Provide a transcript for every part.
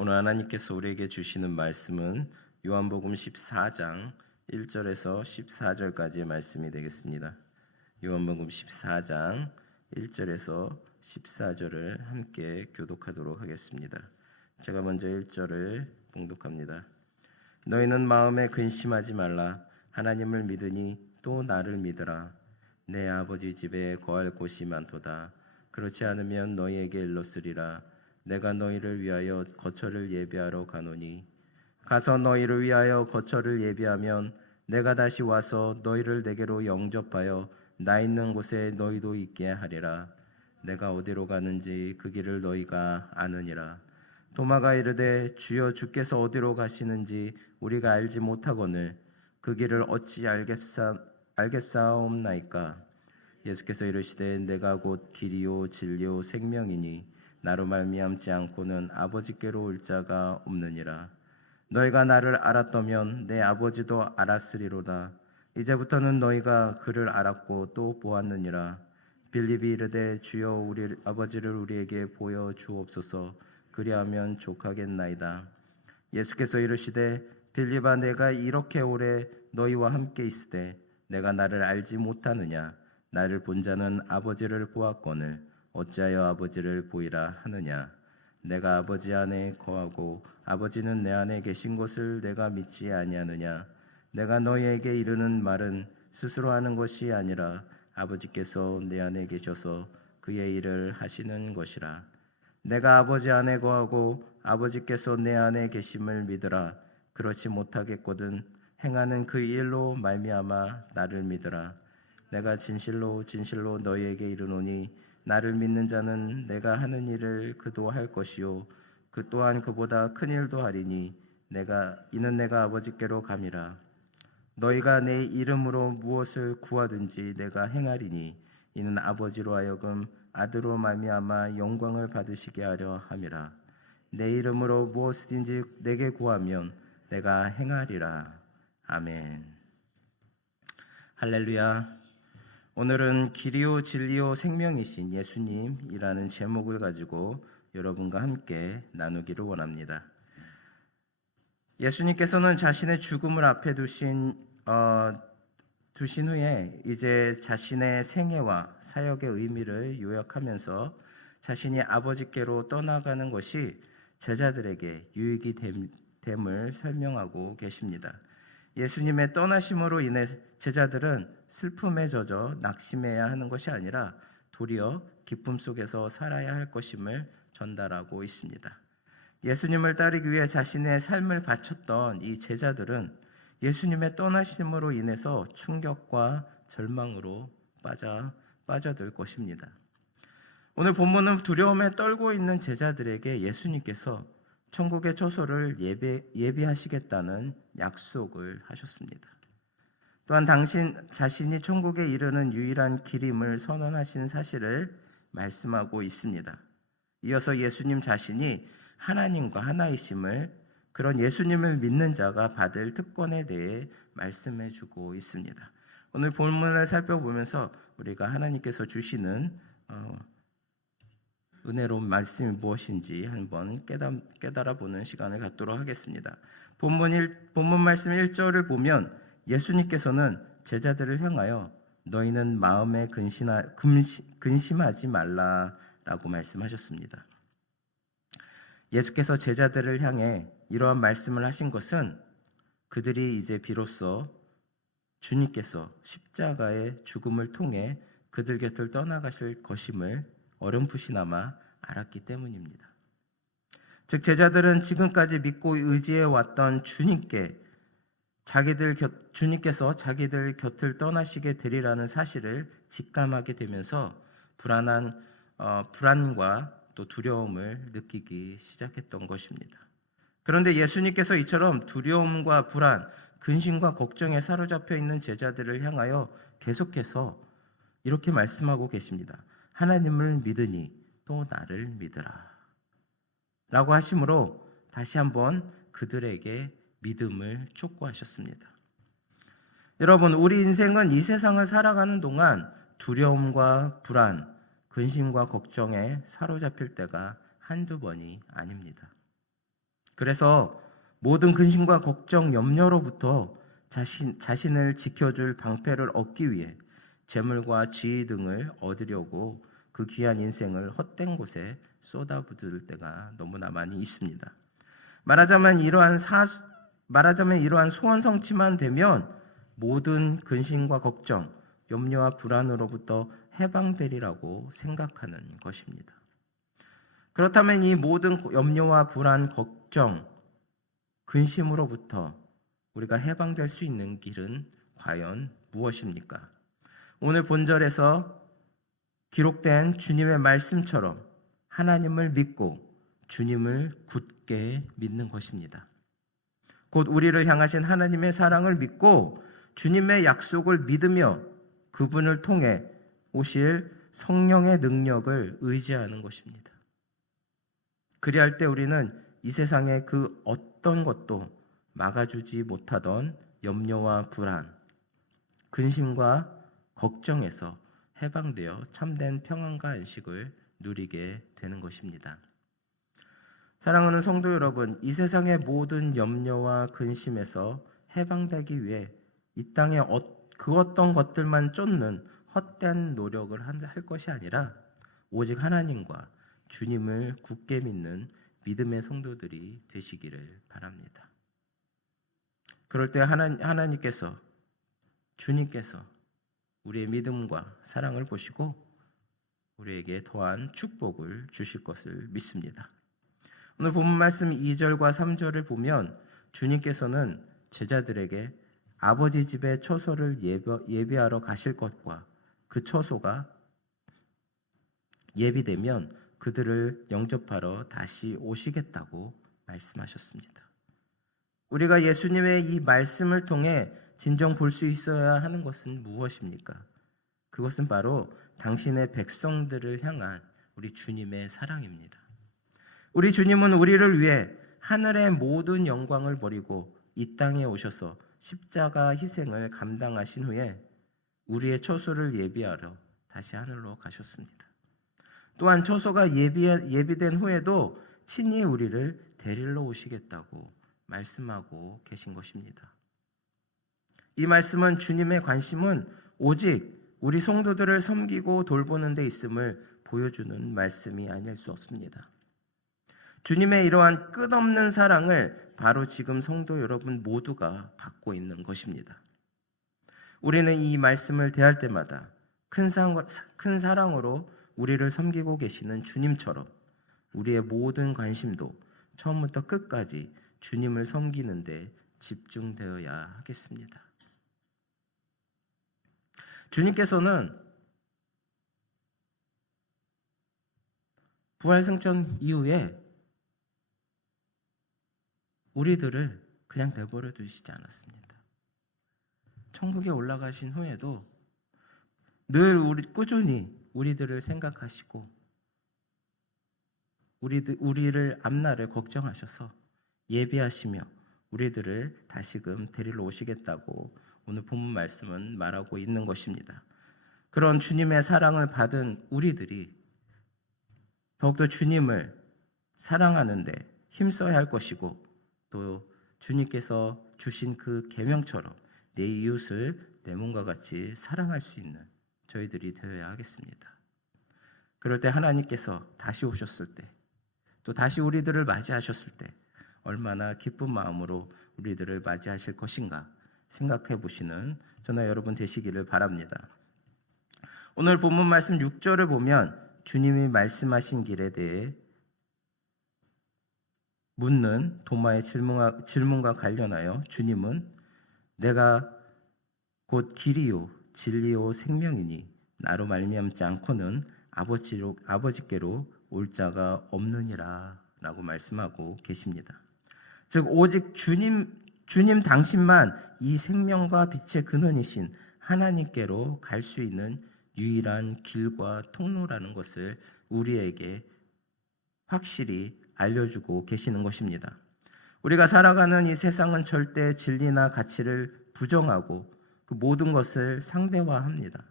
오늘 하나님께서 우리에게 주시는 말씀은 요한복음 14장 1절에서 14절까지의 말씀이 되겠습니다. 요한복음 14장 1절에서 14절을 함께 교독하도록 하겠습니다. 제가 먼저 1절을 봉독합니다. 너희는 마음에 근심하지 말라. 하나님을 믿으니 또 나를 믿으라. 내 아버지 집에 거할 곳이 많도다. 그렇지 않으면 너희에게 일렀으리라. 내가 너희를 위하여 거처를 예비하러 가노니 가서 너희를 위하여 거처를 예비하면 내가 다시 와서 너희를 내게로 영접하여 나 있는 곳에 너희도 있게 하리라. 내가 어디로 가는지 그 길을 너희가 아느니라. 도마가 이르되 주여 주께서 어디로 가시는지 우리가 알지 못하거늘 그 길을 어찌 알겠사옵나이까. 예수께서 이르시되 내가 곧 길이요 진리요 생명이니 나로 말미암지 않고는 아버지께로 올 자가 없느니라. 너희가 나를 알았다면 내 아버지도 알았으리로다. 이제부터는 너희가 그를 알았고 또 보았느니라. 빌립이 이르되 주여 우리 아버지를 우리에게 보여 주옵소서. 그리하면 족하겠나이다. 예수께서 이르시되 빌립아 내가 이렇게 오래 너희와 함께 있으되 내가 나를 알지 못하느냐. 나를 본 자는 아버지를 보았거늘 어찌하여 아버지를 보이라 하느냐. 내가 아버지 안에 거하고 아버지는 내 안에 계신 것을 내가 믿지 아니하느냐. 내가 너희에게 이르는 말은 스스로 하는 것이 아니라 아버지께서 내 안에 계셔서 그의 일을 하시는 것이라. 내가 아버지 안에 거하고 아버지께서 내 안에 계심을 믿으라. 그렇지 못하겠거든 행하는 그 일로 말미암아 나를 믿으라. 내가 진실로 진실로 너희에게 이르노니 나를 믿는 자는 내가 하는 일을 그도 할 것이요 그 또한 그보다 큰 일도 하리니 내가 아버지께로 감이라. 너희가 내 이름으로 무엇을 구하든지 내가 행하리니 이는 아버지로 하여금 아들로 말미암아 영광을 받으시게 하려 함이라. 내 이름으로 무엇이든지 내게 구하면 내가 행하리라. 아멘. 할렐루야. 오늘은 길이요 진리요 생명이신 예수님이라는 제목을 가지고 여러분과 함께 나누기를 원합니다. 예수님께서는 자신의 죽음을 앞에 두신 후에 이제 자신의 생애와 사역의 의미를 요약하면서 자신이 아버지께로 떠나가는 것이 제자들에게 유익이 됨을 설명하고 계십니다. 예수님의 떠나심으로 인해 제자들은 슬픔에 젖어 낙심해야 하는 것이 아니라 도리어 기쁨 속에서 살아야 할 것임을 전달하고 있습니다. 예수님을 따르기 위해 자신의 삶을 바쳤던 이 제자들은 예수님의 떠나심으로 인해서 충격과 절망으로 빠져들 것입니다. 오늘 본문은 두려움에 떨고 있는 제자들에게 예수님께서 천국의 처소를 예비하시겠다는 약속을 하셨습니다. 또한 당신 자신이 천국에 이르는 유일한 길임을 선언하신 사실을 말씀하고 있습니다. 이어서 예수님 자신이 하나님과 하나이심을 그런 예수님을 믿는 자가 받을 특권에 대해 말씀해 주고 있습니다. 오늘 본문을 살펴보면서 우리가 하나님께서 주시는 은혜로운 말씀이 무엇인지 한번 깨달아 보는 시간을 갖도록 하겠습니다. 본문 말씀 1절을 보면 예수님께서는 제자들을 향하여 너희는 마음에 근심하지 말라라고 말씀하셨습니다. 예수께서 제자들을 향해 이러한 말씀을 하신 것은 그들이 이제 비로소 주님께서 십자가의 죽음을 통해 그들 곁을 떠나가실 것임을 어렴풋이나마 알았기 때문입니다. 즉 제자들은 지금까지 믿고 의지해 왔던 주님께서 자기들 곁을 떠나시게 되리라는 사실을 직감하게 되면서 불안과 또 두려움을 느끼기 시작했던 것입니다. 그런데 예수님께서 이처럼 두려움과 불안, 근심과 걱정에 사로잡혀 있는 제자들을 향하여 계속해서 이렇게 말씀하고 계십니다. 하나님을 믿으니 또 나를 믿으라 라고 하심으로 다시 한번 그들에게 믿음을 촉구하셨습니다. 여러분, 우리 인생은 이 세상을 살아가는 동안 두려움과 불안, 근심과 걱정에 사로잡힐 때가 한두 번이 아닙니다. 그래서 모든 근심과 걱정, 염려로부터 자신을 지켜줄 방패를 얻기 위해 재물과 지위 등을 얻으려고 그 귀한 인생을 헛된 곳에 쏟아부을 때가 너무나 많이 있습니다. 말하자면 이러한 소원 성취만 되면 모든 근심과 걱정, 염려와 불안으로부터 해방되리라고 생각하는 것입니다. 그렇다면 이 모든 염려와 불안, 걱정, 근심으로부터 우리가 해방될 수 있는 길은 과연 무엇입니까? 오늘 본절에서 기록된 주님의 말씀처럼 하나님을 믿고 주님을 굳게 믿는 것입니다. 곧 우리를 향하신 하나님의 사랑을 믿고 주님의 약속을 믿으며 그분을 통해 오실 성령의 능력을 의지하는 것입니다. 그리할 때 우리는 이 세상의 그 어떤 것도 막아주지 못하던 염려와 불안, 근심과 걱정에서 해방되어 참된 평안과 안식을 누리게 되는 것입니다. 사랑하는 성도 여러분, 이 세상의 모든 염려와 근심에서 해방되기 위해 이 땅에 그 어떤 것들만 쫓는 헛된 노력을 할 것이 아니라 오직 하나님과 주님을 굳게 믿는 믿음의 성도들이 되시기를 바랍니다. 그럴 때 하나님께서, 주님께서 우리의 믿음과 사랑을 보시고 우리에게 더한 축복을 주실 것을 믿습니다. 오늘 본문 말씀 2절과 3절을 보면 주님께서는 제자들에게 아버지 집에 처소를 예비하러 가실 것과 그 처소가 예비되면 그들을 영접하러 다시 오시겠다고 말씀하셨습니다. 우리가 예수님의 이 말씀을 통해 진정 볼 수 있어야 하는 것은 무엇입니까? 그것은 바로 당신의 백성들을 향한 우리 주님의 사랑입니다. 우리 주님은 우리를 위해 하늘의 모든 영광을 버리고 이 땅에 오셔서 십자가 희생을 감당하신 후에 우리의 처소를 예비하러 다시 하늘로 가셨습니다. 또한 처소가 예비된 후에도 친히 우리를 데리러 오시겠다고 말씀하고 계신 것입니다. 이 말씀은 주님의 관심은 오직 우리 성도들을 섬기고 돌보는 데 있음을 보여주는 말씀이 아닐 수 없습니다. 주님의 이러한 끝없는 사랑을 바로 지금 성도 여러분 모두가 받고 있는 것입니다. 우리는 이 말씀을 대할 때마다 큰 사랑으로 우리를 섬기고 계시는 주님처럼 우리의 모든 관심도 처음부터 끝까지 주님을 섬기는 데 집중되어야 하겠습니다. 주님께서는 부활승천 이후에 우리들을 그냥 내버려 두시지 않았습니다. 천국에 올라가신 후에도 늘 꾸준히 우리들을 생각하시고 우리를 앞날을 걱정하셔서 예비하시며 우리들을 다시금 데리러 오시겠다고 오늘 본문 말씀은 말하고 있는 것입니다. 그런 주님의 사랑을 받은 우리들이 더욱더 주님을 사랑하는데 힘써야 할 것이고 또 주님께서 주신 그 계명처럼 내 이웃을 내 몸과 같이 사랑할 수 있는 저희들이 되어야 하겠습니다. 그럴 때 하나님께서 다시 오셨을 때 또 다시 우리들을 맞이하셨을 때 얼마나 기쁜 마음으로 우리들을 맞이하실 것인가 생각해 보시는 저나 여러분 되시기를 바랍니다. 오늘 본문 말씀 6절을 보면 주님이 말씀하신 길에 대해 묻는 도마의 질문과 관련하여 주님은 내가 곧 길이요 진리요 생명이니 나로 말미암지 않고는 아버지께로 올 자가 없느니라 라고 말씀하고 계십니다. 즉 오직 주님 당신만 이 생명과 빛의 근원이신 하나님께로 갈 수 있는 유일한 길과 통로라는 것을 우리에게 확실히 알려주고 계시는 것입니다. 우리가 살아가는 이 세상은 절대 진리나 가치를 부정하고 그 모든 것을 상대화합니다.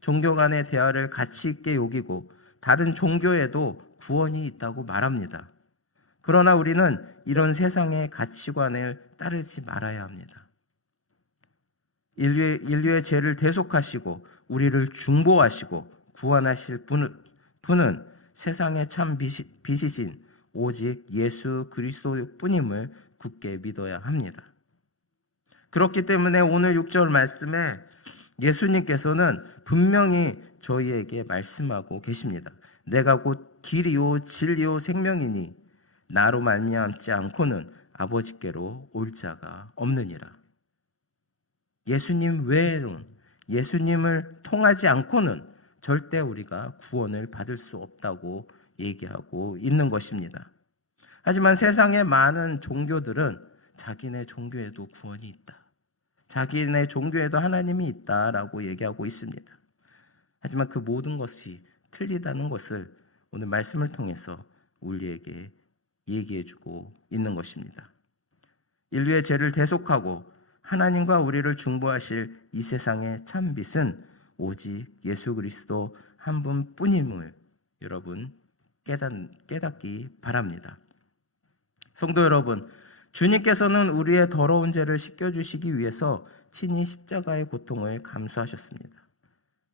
종교 간의 대화를 가치 있게 여기고 다른 종교에도 구원이 있다고 말합니다. 그러나 우리는 이런 세상의 가치관을 따르지 말아야 합니다. 인류의 죄를 대속하시고 우리를 중보하시고 구원하실 분은 세상의 참 빛이신 오직 예수 그리스도뿐임을 굳게 믿어야 합니다. 그렇기 때문에 오늘 6절 말씀에 예수님께서는 분명히 저희에게 말씀하고 계십니다. 내가 곧 길이요 진리요 생명이니 나로 말미암지 않고는 아버지께로 올 자가 없느니라. 예수님 외에는, 예수님을 통하지 않고는 절대 우리가 구원을 받을 수 없다고 얘기하고 있는 것입니다. 하지만 세상의 많은 종교들은 자기네 종교에도 구원이 있다, 자기네 종교에도 하나님이 있다라고 얘기하고 있습니다. 하지만 그 모든 것이 틀리다는 것을 오늘 말씀을 통해서 우리에게 얘기해주고 있는 것입니다. 인류의 죄를 대속하고 하나님과 우리를 중보하실 이 세상의 참 빛은 오직 예수 그리스도 한 분뿐임을 여러분 깨닫기 바랍니다. 성도 여러분, 주님께서는 우리의 더러운 죄를 씻겨주시기 위해서 친히 십자가의 고통을 감수하셨습니다.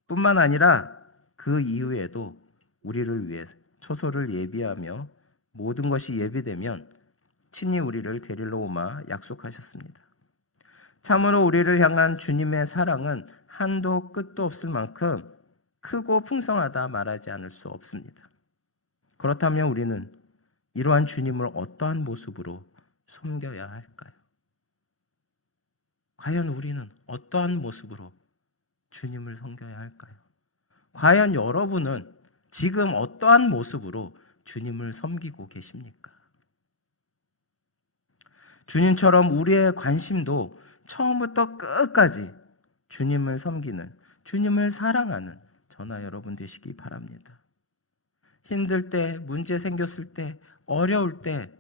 뿐만 아니라 그 이후에도 우리를 위해 초소를 예비하며 모든 것이 예비되면 친히 우리를 데리러 오마 약속하셨습니다. 참으로 우리를 향한 주님의 사랑은 한도 끝도 없을 만큼 크고 풍성하다 말하지 않을 수 없습니다. 그렇다면 우리는 이러한 주님을 어떠한 모습으로 섬겨야 할까요? 과연 우리는 어떠한 모습으로 주님을 섬겨야 할까요? 과연 여러분은 지금 어떠한 모습으로 주님을 섬기고 계십니까? 주님처럼 우리의 관심도 처음부터 끝까지 주님을 섬기는, 주님을 사랑하는 저나 여러분 되시기 바랍니다. 힘들 때, 문제 생겼을 때, 어려울 때,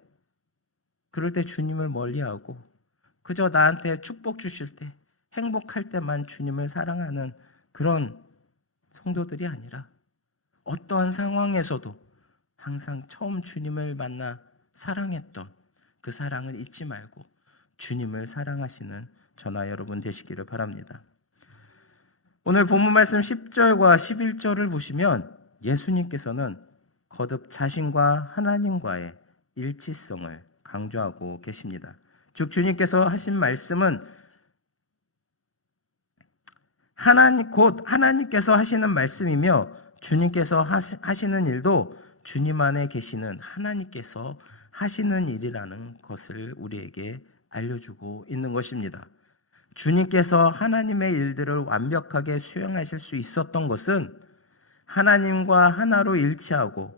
그럴 때 주님을 멀리하고 그저 나한테 축복 주실 때, 행복할 때만 주님을 사랑하는 그런 성도들이 아니라 어떠한 상황에서도 항상 처음 주님을 만나 사랑했던 그 사랑을 잊지 말고 주님을 사랑하시는 저나 여러분 되시기를 바랍니다. 오늘 본문 말씀 10절과 11절을 보시면 예수님께서는 거듭 자신과 하나님과의 일치성을 강조하고 계십니다. 즉 주님께서 하신 말씀은 곧 하나님께서 하시는 말씀이며 주님께서 하시는 일도 주님 안에 계시는 하나님께서 하시는 일이라는 것을 우리에게 알려주고 있는 것입니다. 주님께서 하나님의 일들을 완벽하게 수행하실 수 있었던 것은 하나님과 하나로 일치하고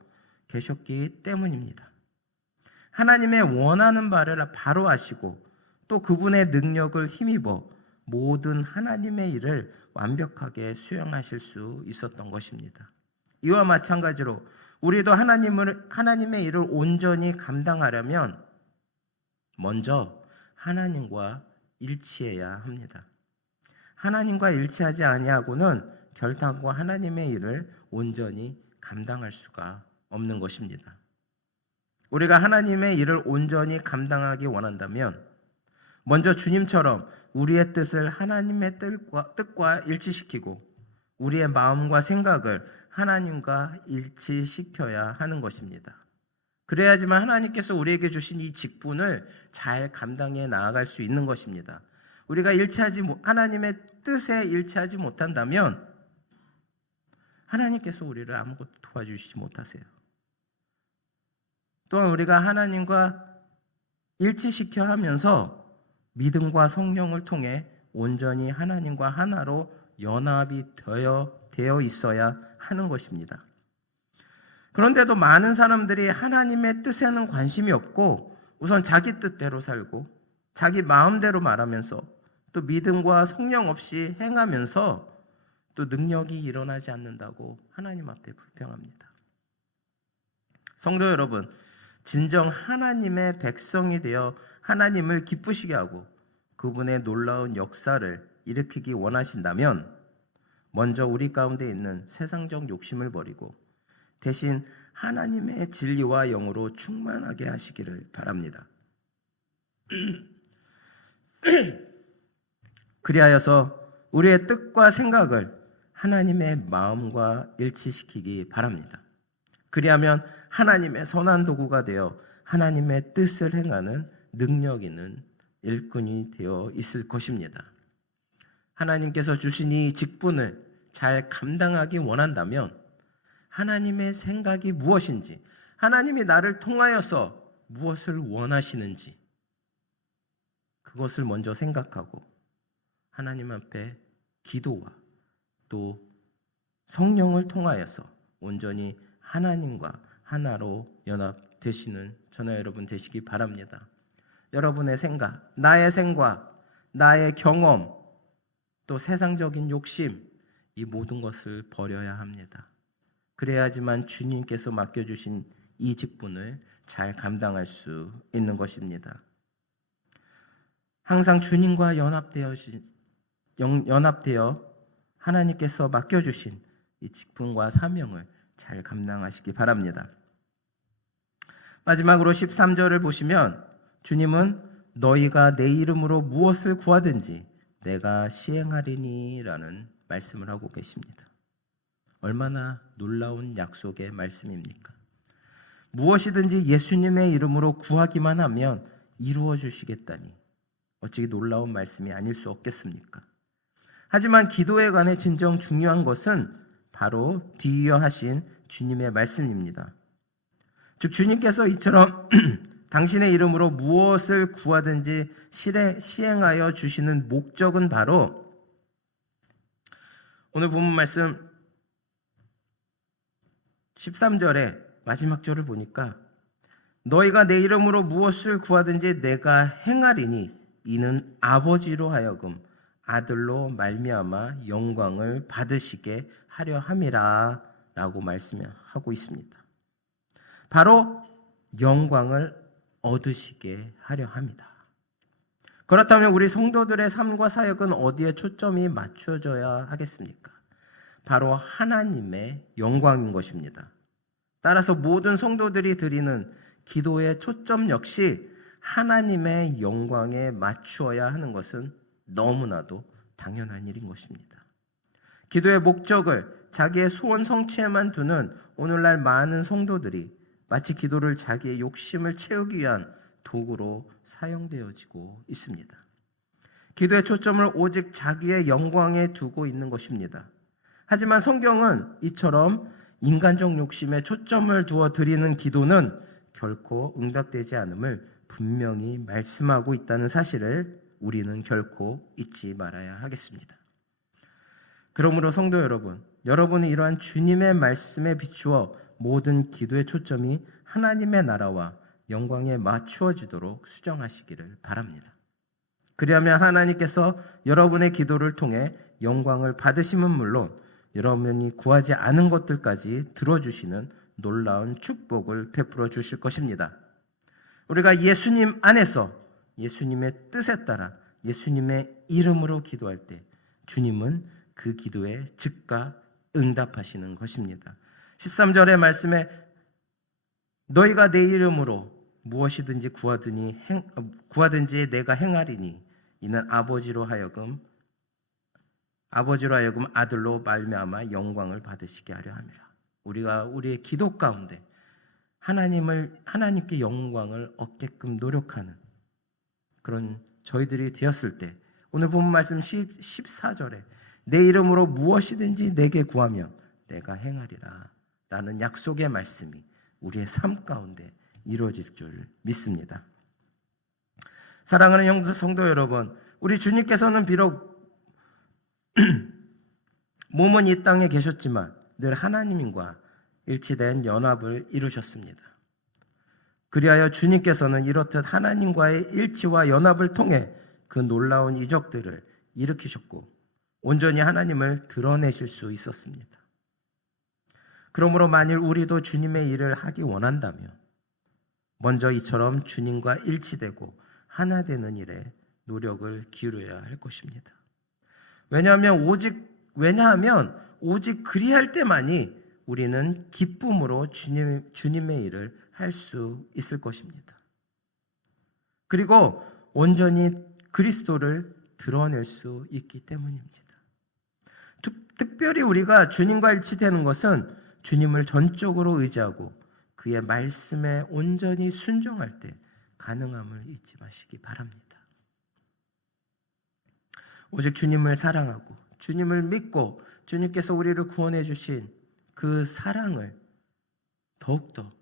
계셨기 때문입니다. 하나님의 원하는 바를 바로 하시고 또 그분의 능력을 힘입어 모든 하나님의 일을 완벽하게 수행하실 수 있었던 것입니다. 이와 마찬가지로 우리도 하나님의 일을 온전히 감당하려면 먼저 하나님과 일치해야 합니다. 하나님과 일치하지 아니하고는 결단과 하나님의 일을 온전히 감당할 수가 없는 것입니다. 우리가 하나님의 일을 온전히 감당하기 원한다면 먼저 주님처럼 우리의 뜻을 하나님의 뜻과 일치시키고 우리의 마음과 생각을 하나님과 일치시켜야 하는 것입니다. 그래야지만 하나님께서 우리에게 주신 이 직분을 잘 감당해 나아갈 수 있는 것입니다. 우리가 하나님의 뜻에 일치하지 못한다면 하나님께서 우리를 아무것도 도와주시지 못하세요. 또한 우리가 하나님과 일치시켜 하면서 믿음과 성령을 통해 온전히 하나님과 하나로 연합이 되어 있어야 하는 것입니다. 그런데도 많은 사람들이 하나님의 뜻에는 관심이 없고 우선 자기 뜻대로 살고 자기 마음대로 말하면서 또 믿음과 성령 없이 행하면서 또 능력이 일어나지 않는다고 하나님 앞에 불평합니다. 성도 여러분, 진정 하나님의 백성이 되어 하나님을 기쁘시게 하고 그분의 놀라운 역사를 일으키기 원하신다면 먼저 우리 가운데 있는 세상적 욕심을 버리고 대신 하나님의 진리와 영으로 충만하게 하시기를 바랍니다. 그리하여서 우리의 뜻과 생각을 하나님의 마음과 일치시키기 바랍니다. 그리하면 하나님의 선한 도구가 되어 하나님의 뜻을 행하는 능력 있는 일꾼이 되어 있을 것입니다. 하나님께서 주신 이 직분을 잘 감당하기 원한다면 하나님의 생각이 무엇인지, 하나님이 나를 통하여서 무엇을 원하시는지 그것을 먼저 생각하고 하나님 앞에 기도와 또 성령을 통하여서 온전히 하나님과 하나로 연합되시는 저나 여러분 되시기 바랍니다. 여러분의 생각, 나의 생각, 나의 경험, 또 세상적인 욕심, 이 모든 것을 버려야 합니다. 그래야지만 주님께서 맡겨주신 이 직분을 잘 감당할 수 있는 것입니다. 항상 주님과 연합되어 하나님께서 맡겨주신 이 직분과 사명을 잘 감당하시기 바랍니다. 마지막으로 13절을 보시면 주님은 너희가 내 이름으로 무엇을 구하든지 내가 시행하리니 라는 말씀을 하고 계십니다. 얼마나 놀라운 약속의 말씀입니까? 무엇이든지 예수님의 이름으로 구하기만 하면 이루어 주시겠다니 어찌 놀라운 말씀이 아닐 수 없겠습니까? 하지만 기도에 관해 진정 중요한 것은 바로 뒤이어 하신 주님의 말씀입니다. 즉 주님께서 이처럼 당신의 이름으로 무엇을 구하든지 시행하여 주시는 목적은 바로 오늘 본문 말씀 13절의 마지막 절을 보니까 너희가 내 이름으로 무엇을 구하든지 내가 행하리니 이는 아버지로 하여금 아들로 말미암아 영광을 받으시게 하려 함이라 라고 말씀하고 있습니다. 바로 영광을 얻으시게 하려 합니다. 그렇다면 우리 성도들의 삶과 사역은 어디에 초점이 맞춰져야 하겠습니까? 바로 하나님의 영광인 것입니다. 따라서 모든 성도들이 드리는 기도의 초점 역시 하나님의 영광에 맞추어야 하는 것은 너무나도 당연한 일인 것입니다. 기도의 목적을 자기의 소원 성취에만 두는 오늘날 많은 성도들이 마치 기도를 자기의 욕심을 채우기 위한 도구로 사용되어지고 있습니다. 기도의 초점을 오직 자기의 영광에 두고 있는 것입니다. 하지만 성경은 이처럼 인간적 욕심에 초점을 두어 드리는 기도는 결코 응답되지 않음을 분명히 말씀하고 있다는 사실을 우리는 결코 잊지 말아야 하겠습니다. 그러므로 성도 여러분, 여러분이 이러한 주님의 말씀에 비추어 모든 기도의 초점이 하나님의 나라와 영광에 맞추어지도록 수정하시기를 바랍니다. 그리하면 하나님께서 여러분의 기도를 통해 영광을 받으심은 물론 여러분이 구하지 않은 것들까지 들어주시는 놀라운 축복을 베풀어 주실 것입니다. 우리가 예수님 안에서 예수님의 뜻에 따라 예수님의 이름으로 기도할 때 주님은 그 기도에 즉각 응답하시는 것입니다. 13절의 말씀에 너희가 내 이름으로 무엇이든지 구하든지 내가 행하리니 이는 아버지로 하여금 아들로 말미암아 영광을 받으시게 하려 함이라. 우리가 우리의 기도 가운데 하나님께 영광을 얻게끔 노력하는 그런 저희들이 되었을 때 오늘 본문 말씀 14절에 내 이름으로 무엇이든지 내게 구하면 내가 행하리라 라는 약속의 말씀이 우리의 삶 가운데 이루어질 줄 믿습니다. 사랑하는 성도 여러분, 우리 주님께서는 비록 몸은 이 땅에 계셨지만 늘 하나님과 일치된 연합을 이루셨습니다. 그리하여 주님께서는 이렇듯 하나님과의 일치와 연합을 통해 그 놀라운 이적들을 일으키셨고 온전히 하나님을 드러내실 수 있었습니다. 그러므로 만일 우리도 주님의 일을 하기 원한다면 먼저 이처럼 주님과 일치되고 하나 되는 일에 노력을 기울여야 할 것입니다. 왜냐하면 오직 그리할 때만이 우리는 기쁨으로 주님의 일을 할 수 있을 것입니다. 그리고 온전히 그리스도를 드러낼 수 있기 때문입니다. 특별히 우리가 주님과 일치되는 것은 주님을 전적으로 의지하고 그의 말씀에 온전히 순종할 때 가능함을 잊지 마시기 바랍니다. 오직 주님을 사랑하고 주님을 믿고 주님께서 우리를 구원해 주신 그 사랑을 더욱더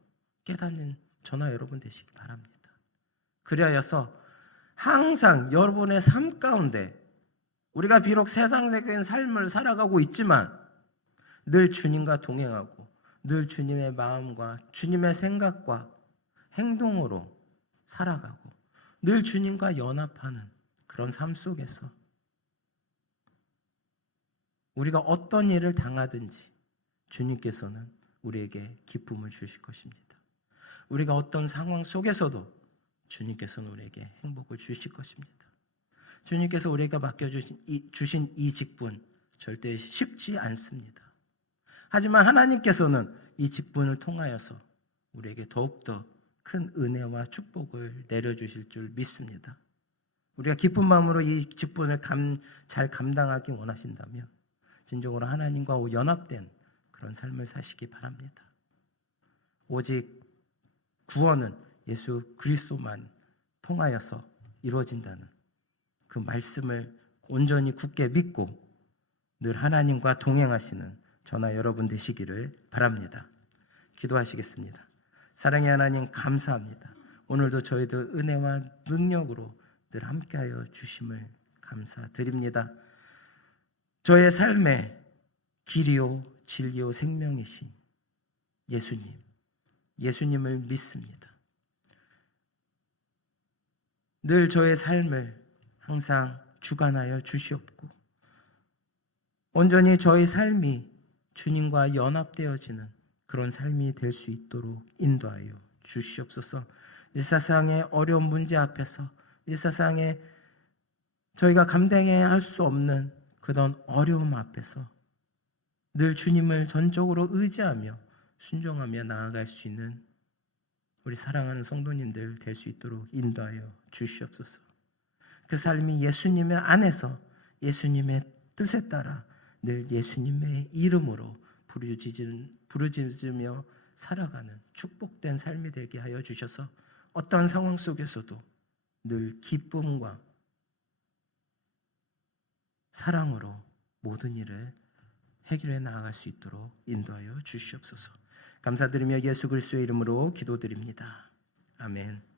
깨닫는 저나 여러분 되시기 바랍니다. 그리하여서 항상 여러분의 삶 가운데 우리가 비록 세상적인 삶을 살아가고 있지만 늘 주님과 동행하고 늘 주님의 마음과 주님의 생각과 행동으로 살아가고 늘 주님과 연합하는 그런 삶 속에서 우리가 어떤 일을 당하든지 주님께서는 우리에게 기쁨을 주실 것입니다. 우리가 어떤 상황 속에서도 주님께서는 우리에게 행복을 주실 것입니다. 주님께서 우리에게 맡겨주신 이 직분 절대 쉽지 않습니다. 하지만 하나님께서는 이 직분을 통하여서 우리에게 더욱더 큰 은혜와 축복을 내려주실 줄 믿습니다. 우리가 기쁜 마음으로 이 직분을 잘 감당하기 원하신다면 진정으로 하나님과 연합된 그런 삶을 사시기 바랍니다. 오직 구원은 예수 그리스도만 통하여서 이루어진다는 그 말씀을 온전히 굳게 믿고 늘 하나님과 동행하시는 저나 여러분 되시기를 바랍니다. 기도하시겠습니다. 사랑의 하나님 감사합니다. 오늘도 저희들 은혜와 능력으로 늘 함께하여 주심을 감사드립니다. 저의 삶의 길이요 진리요 생명이신 예수님을 믿습니다. 늘 저의 삶을 항상 주관하여 주시옵고 온전히 저의 삶이 주님과 연합되어지는 그런 삶이 될 수 있도록 인도하여 주시옵소서. 이 세상의 어려운 문제 앞에서 이 세상에 저희가 감당해야 할 수 없는 그런 어려움 앞에서 늘 주님을 전적으로 의지하며 순종하며 나아갈 수 있는 우리 사랑하는 성도님들 될 수 있도록 인도하여 주시옵소서. 그 삶이 예수님의 안에서 예수님의 뜻에 따라 늘 예수님의 이름으로 부르짖으며 살아가는 축복된 삶이 되게 하여 주셔서 어떠한 상황 속에서도 늘 기쁨과 사랑으로 모든 일을 해결해 나아갈 수 있도록 인도하여 주시옵소서. 감사드리며 예수 그리스도의 이름으로 기도드립니다. 아멘.